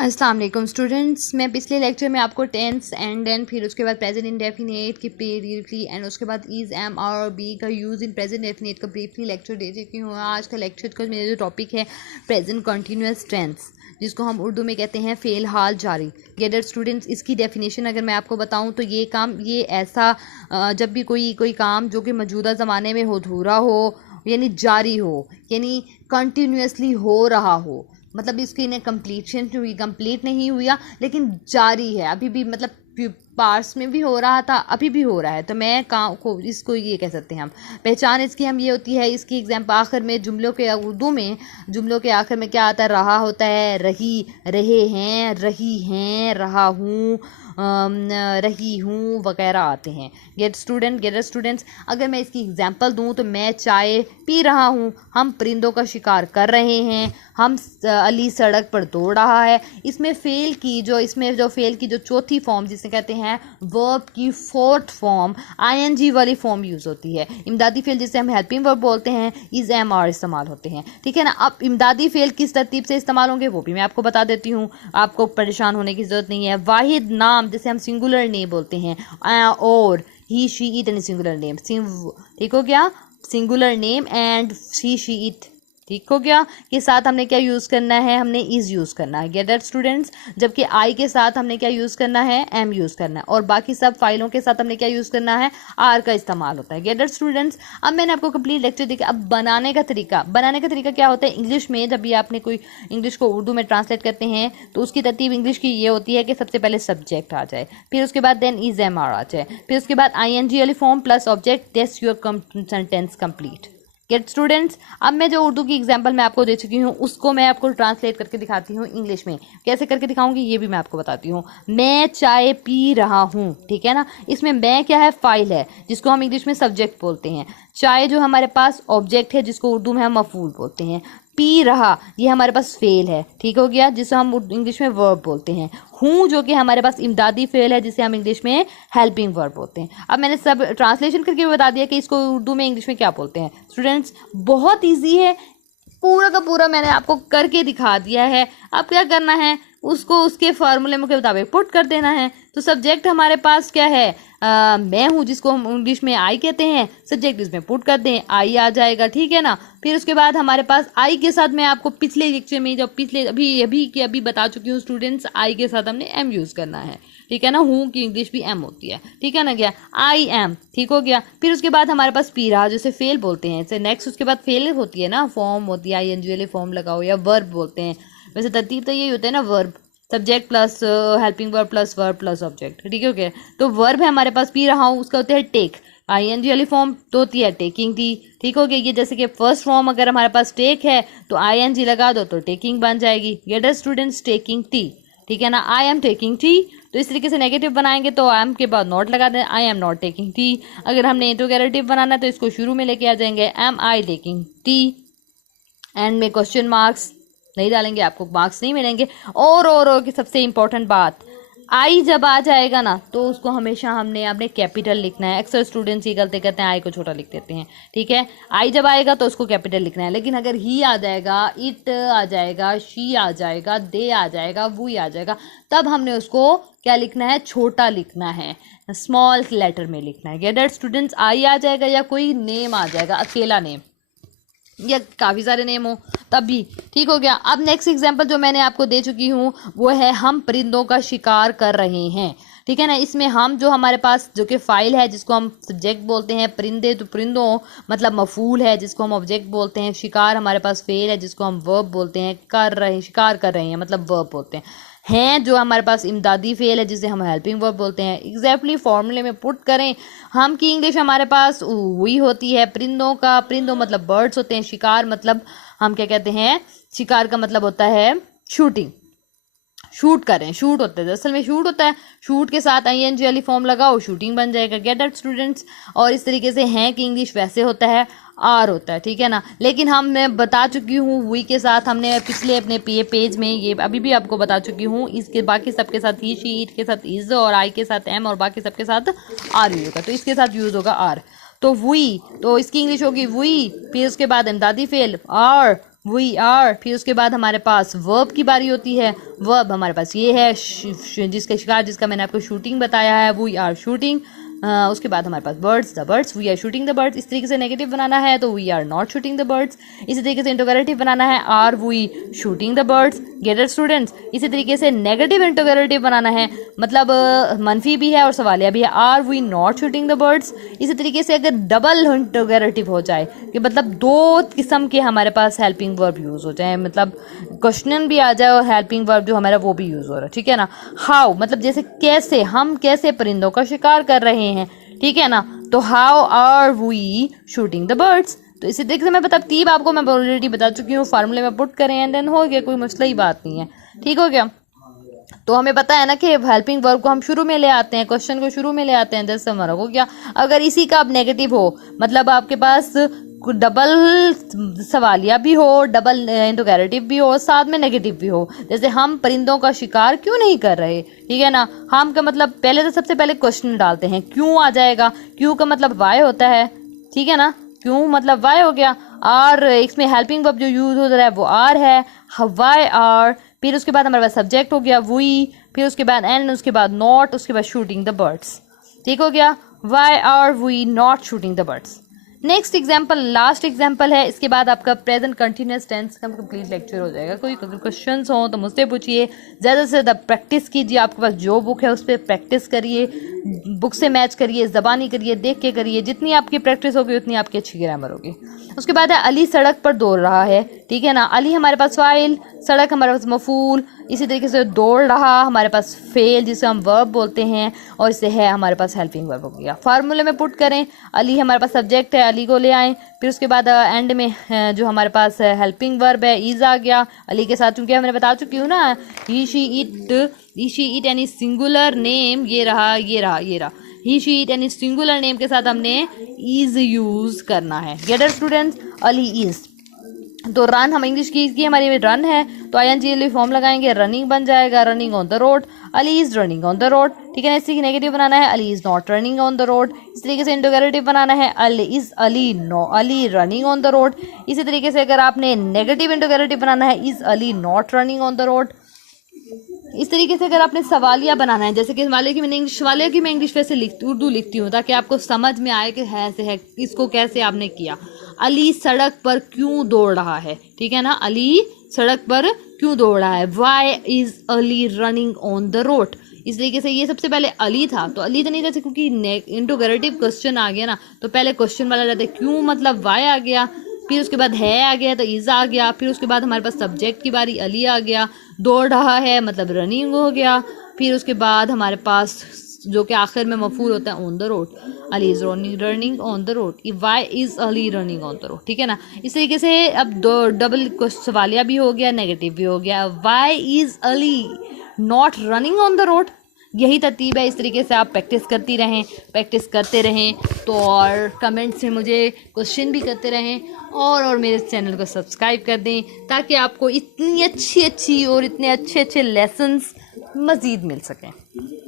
अस्सलाम वालेकुम स्टूडेंट्स। मैं पिछले लेक्चर में आपको टेंस एंड देन फिर उसके बाद प्रेजेंट इंडेफिनिट की ब्रीफली एंड उसके बाद इज़ एम आर और बी का यूज़ इन प्रेजेंट इंडेफिनिट का ब्रीफली लेक्चर दे चुकी हूँ। आज का लेक्चर का मेरा जो टॉपिक है प्रेजेंट कंटिन्यूअस टेंस, जिसको हम उर्दू में कहते हैं फ़ेल हाल जारी। गेटर स्टूडेंट्स, इसकी डेफिनेशन अगर मैं आपको बताऊँ तो ये ऐसा जब भी कोई काम जो कि मौजूदा ज़माने में अधूरा हो यानी जारी हो यानी कंटिन्यूसली हो रहा हो, मतलब इसकी ने कंप्लीट नहीं हुआ लेकिन जारी है, अभी भी मतलब पार्ट्स में भी हो रहा था, अभी भी हो रहा है, तो मैं काम को इसको ये कह सकते हैं हम। पहचान इसकी हम ये होती है, इसकी एग्जाम्पल आखिर में जुमलों के उर्दू में जुमलों के आखिर में क्या आता है? रहा होता है, रही, रहे हैं, रही हैं, रहा हूँ, रही हूँ वगैरह आते हैं। गेट स्टूडेंट्स, अगर मैं इसकी एग्जांपल दूँ तो मैं चाय पी रहा हूँ, हम परिंदों का शिकार कर रहे हैं, हम अली सड़क पर दौड़ रहा है। इसमें फेल की जो चौथी फॉर्म जिसे कहते हैं वर्ब की फोर्थ फॉर्म आईएनजी वाली फॉर्म यूज़ होती है। इमदादी फेल जिसे हम हेल्पिंग वर्ब बोलते हैं, इज एम आर इस्तेमाल होते हैं, ठीक है ना। अब इमदादी फेल किस तरतीब से इस्तेमाल होंगे वो भी मैं आपको बता देती हूँ, आपको परेशान होने की ज़रूरत नहीं है। वाहिद नाम जिसे हम सिंगुलर नेम बोलते हैं, और he she it and singular name, ठीक हो गया, singular name and he she it, ठीक हो गया। के साथ हमने क्या यूज़ करना है? हमने इज़ यूज़ करना है, गेट दैट स्टूडेंट्स। जबकि आई के साथ हमने क्या यूज़ करना है? एम यूज़ करना है, और बाकी सब फाइलों के साथ हमने क्या यूज़ करना है? आर का इस्तेमाल होता है, गेट दैट स्टूडेंट्स। अब मैंने आपको कंप्लीट लेक्चर देखा। अब बनाने का तरीका क्या होता है? इंग्लिश में जब भी आपने कोई इंग्लिश को उर्दू में ट्रांसलेट करते हैं तो उसकी तरतीब इंग्लिश की ये होती है कि सबसे पहले सब्जेक्ट आ जाए, फिर उसके बाद देन इज एम आर आ जाए, फिर उसके बाद आई एन जी वाली form plus object, that's your sentence complete. Gate students, अब मैं जो उर्दू की एग्जांपल मैं आपको दे चुकी हूँ उसको मैं आपको ट्रांसलेट करके दिखाती हूँ इंग्लिश में। कैसे करके दिखाऊंगी ये भी मैं आपको बताती हूँ। मैं चाय पी रहा हूँ, ठीक है ना। इसमें मैं क्या है? फाइल है, जिसको हम इंग्लिश में सब्जेक्ट बोलते हैं। चाय जो हमारे पास ऑब्जेक्ट है, जिसको उर्दू में हम मफूल बोलते हैं। पी रहा ये हमारे पास फेल है, ठीक हो गया, जिसे हम इंग्लिश में वर्ब बोलते हैं। हूँ जो कि हमारे पास इमदादी फेल है, जिसे हम इंग्लिश में हेल्पिंग वर्ब बोलते हैं। अब मैंने सब ट्रांसलेशन करके भी बता दिया कि इसको उर्दू में इंग्लिश में क्या बोलते हैं। स्टूडेंट्स, बहुत ईजी है, पूरा का पूरा मैंने आपको करके दिखा दिया है। अब क्या करना है? उसको उसके फार्मूले के मुताबिक पुट कर देना है। तो सब्जेक्ट हमारे पास क्या है? मैं हूँ, जिसको हम इंग्लिश में आई कहते हैं। सब्जेक्ट इसमें पुट कर दें, आई आ जाएगा, ठीक है ना। फिर उसके बाद हमारे पास आई के साथ मैं आपको पिछले लेक्चर में अभी बता चुकी हूँ स्टूडेंट्स, आई के साथ हमने एम यूज़ करना है, ठीक है ना। हूँ की इंग्लिश भी एम होती है, ठीक है ना। क्या? आई एम, ठीक हो गया। फिर उसके बाद हमारे पास पी रहा, जिसे फेल बोलते हैं। इसे नेक्स्ट उसके बाद फेल होती है ना, फॉर्म होती है, आई एन जी वाली फॉर्म लगाओ, या वर्ब बोलते हैं। वैसे तरतीब तो यही होता है ना, verb subject plus helping verb plus object, ठीक है। ओके, तो वर्ब है हमारे पास पी रहा हूँ, उसका होता है टेक, आईएनजी वाली फॉर्म तो होती है टेकिंग टी, ठीक हो गया। ये जैसे कि फर्स्ट फॉर्म अगर हमारे पास टेक है तो आईएनजी लगा दो तो टेकिंग बन जाएगी। Gate it students, taking tea, ठीक है ना। आई एम टेकिंग टी, तो इस तरीके से नेगेटिव बनाएंगे तो आई एम के बाद नॉट लगा दें, I am not taking tea. अगर हमने इंटरोगेटिव बनाना है तो इसको शुरू में लेके आ जाएंगे, am I taking tea, end में क्वेश्चन मार्क्स नहीं डालेंगे, आपको मार्क्स नहीं मिलेंगे। और की सबसे इंपॉर्टेंट बात, आई जब आ जाएगा ना तो उसको हमेशा हमने अपने कैपिटल लिखना है। अक्सर स्टूडेंट्स ये गलती करते हैं, आई को छोटा लिख देते हैं, ठीक है। आई जब आएगा तो उसको कैपिटल लिखना है, लेकिन अगर ही आ जाएगा, इट आ जाएगा, शी आ जाएगा, दे आ जाएगा, वो आ जाएगा, तब हमने उसको क्या लिखना है? छोटा लिखना है, स्मॉल लेटर में लिखना है। गेट इट स्टूडेंट्स, आई आ जाएगा या कोई नेम आ जाएगा, अकेला नेम या काफ़ी सारे नेम हो तब भी, ठीक हो गया। अब नेक्स्ट एग्जांपल जो मैंने आपको दे चुकी हूँ वो है हम परिंदों का शिकार कर रहे हैं, ठीक है ना। इसमें हम जो हमारे पास जो कि फाइल है, जिसको हम सब्जेक्ट बोलते हैं, परिंदे तो परिंदों मतलब मफूल है, जिसको हम ऑब्जेक्ट बोलते हैं। शिकार हमारे पास फेल है, जिसको हम वर्ब बोलते हैं। कर रहे हैं, शिकार कर रहे हैं मतलब वर्ब बोलते हैं जो हमारे पास इमदादी फेल है, जिसे हम हेल्पिंग वर्ब बोलते हैं। एग्जैक्टली फॉर्मूले में पुट करें हम की इंग्लिश हमारे पास हुई होती है परिंदों मतलब बर्ड्स होते हैं। शिकार मतलब हम क्या कहते हैं? शिकार का मतलब होता है शूटिंग, शूट करें, शूट होता है, असल में शूट होता है। शूट के साथ आई एन जी वाली फॉर्म लगाओ, शूटिंग बन जाएगा। Gate it students. और इस तरीके से हैं कि इंग्लिश वैसे होता है, आर होता है, ठीक है ना। लेकिन हमने बता चुकी हूँ हुई के साथ, हमने पिछले अपने पेज में ये अभी भी आपको बता चुकी हूँ। इसके बाकी सबके साथ ही, शी इट के साथ इज, और आई के साथ एम, और बाकी सबके साथ आर यूज होगा, तो इसके साथ यूज होगा आर। तो हुई, तो इसकी इंग्लिश होगी हुई, फिर उसके बाद इमदादी फेल आर, वी आर। फिर उसके बाद हमारे पास वर्ब की बारी होती है। वर्ब हमारे पास ये है जिसका शिकार, जिसका मैंने आपको शूटिंग बताया है, वी आर शूटिंग। उसके बाद हमारे पास birds, the birds, we are shooting the birds. इस तरीके से नेगेटिव बनाना है तो we are not shooting the birds. इसी तरीके से इंटरोगेटिव बनाना है, are we shooting the birds. Get it students. इसी तरीके से नेगेटिव इंटरोगेटिव बनाना है, मतलब मनफी भी है और सवालिया भी है, are we not shooting the birds. इसी तरीके से अगर डबल इंटरोगेटिव हो जाए कि मतलब दो किस्म के हमारे पास हेल्पिंग वर्ब यूज़ हो जाए, मतलब क्वेश्चन भी आ जाए और हेल्पिंग वर्ब जो हमारा वो भी यूज़ हो रहा है, ठीक है ना। हाउ मतलब जैसे कैसे, हम कैसे परिंदों का शिकार कर रहे हैं, ठीक है ना। तो how are we shooting the birds. तो इसी तरीके से मैं तरतीब आपको मैं ऑलरेडी बता चुकी हूँ, फार्मूले में पुट करें एंड देन हो गया, कोई मसला ही बात नहीं है, ठीक हो गया। तो हमें पता है ना कि हेल्पिंग वर्ब को हम शुरू में ले आते हैं, क्वेश्चन को शुरू में ले आते हैं, जैसे हमारा हो गया। अगर इसी का अब नेगेटिव हो, मतलब आपके पास डबल सवालिया भी हो, डबल इंटरोगेटिव भी हो, साथ में नेगेटिव भी हो, जैसे हम परिंदों का शिकार क्यों नहीं कर रहे, ठीक है ना। हम का मतलब पहले तो सबसे पहले क्वेश्चन डालते हैं, क्यों आ जाएगा, क्यों का मतलब वाई होता है, ठीक है ना, क्यों मतलब वाई हो गया। आर, इसमें हेल्पिंग वर्ब जो यूज हो रहा है वो आर है, वाई आर। फिर उसके बाद हमारे पास सब्जेक्ट हो गया वी, फिर उसके बाद एंड, उसके बाद नॉट, उसके बाद शूटिंग द बर्ड्स, ठीक हो गया। Why are we not shooting the birds. Next example, last example है, इसके बाद आपका प्रेजेंट कंटिन्यूस टेंस का कंप्लीट लेक्चर हो जाएगा। कोई क्वेश्चन हो तो मुझसे पूछिए, ज़्यादा से ज़्यादा प्रैक्टिस कीजिए, आपके पास जो बुक है उस पर प्रैक्टिस करिए, बुक से मैच करिए, ज़बानी करिए, देख के करिए, जितनी आपकी प्रैक्टिस होगी उतनी आपकी अच्छी ग्रामर होगी। उसके बाद है अली सड़क पर दौड़ रहा है, ठीक है ना। अली हमारे पास फाइल, सड़क हमारे पास मफूल, इसी तरीके से दौड़ रहा हमारे पास फेल जिसे हम वर्ब बोलते हैं, और इससे है हमारे पास हेल्पिंग वर्ब हो गया। फार्मूले में पुट करें, अली हमारे पास सब्जेक्ट है, अली को ले आएँ। फिर उसके बाद एंड में जो हमारे पास हेल्पिंग वर्ब है इज आ गया अली के साथ, क्योंकि मैंने बता चुकी हूँ ना, he she it any singular name, ये रहा ये रहा ये रहा, he she it any singular name के साथ हमने इज यूज करना है। Get it students, Ali is. तो रन हम इंग्लिश की हमारी रन है तो ING फॉर्म लगाएंगे, रनिंग बन जाएगा, running on the road, Ali is running on the road, ठीक है ना। इसी की नेगेटिव बनाना है, Ali is not running on the road. इस तरीके से इंटरोगेटिव बनाना है, Ali running on the road. इसी तरीके से अगर आपने नेगेटिव इंटरोगेटिव बनाना है, is Ali not running on the road. इस तरीके से अगर आपने सवालिया बनाना है, जैसे कि सवालिया की मैं इंग्लिश वैसे उर्दू लिखती हूँ ताकि आपको समझ में आए कि है से है इसको कैसे आपने किया। अली सड़क पर क्यों दौड़ रहा है, ठीक है ना, अली सड़क पर क्यों दौड़ रहा है। Why is Ali running on the road. इस तरीके से ये सबसे पहले अली था तो अली तो नहीं था, क्योंकि इंटरोगेटिव क्वेश्चन आ गया ना, तो पहले क्वेश्चन वाला रहता है क्यों, मतलब वाई आ गया, फिर उसके बाद है आ गया तो इज आ गया, फिर उसके बाद हमारे पास सब्जेक्ट की बारी अली आ गया, दौड़ रहा है मतलब रनिंग हो गया, फिर उसके बाद हमारे पास जो कि आखिर में मफूल होता है on the road, Ali is running on the road, why is Ali running on the road, ठीक है ना। इस तरीके से अब दो डबल सवालिया भी हो गया, नेगेटिव भी हो गया, why is Ali not running on the road. यही तरतीब है, इस तरीके से आप प्रैक्टिस करते रहें तो, और कमेंट्स में मुझे क्वेश्चन भी करते रहें और मेरे चैनल को सब्सक्राइब कर दें ताकि आपको इतनी अच्छी और इतने अच्छे लेसन्स मज़ीद मिल सकें।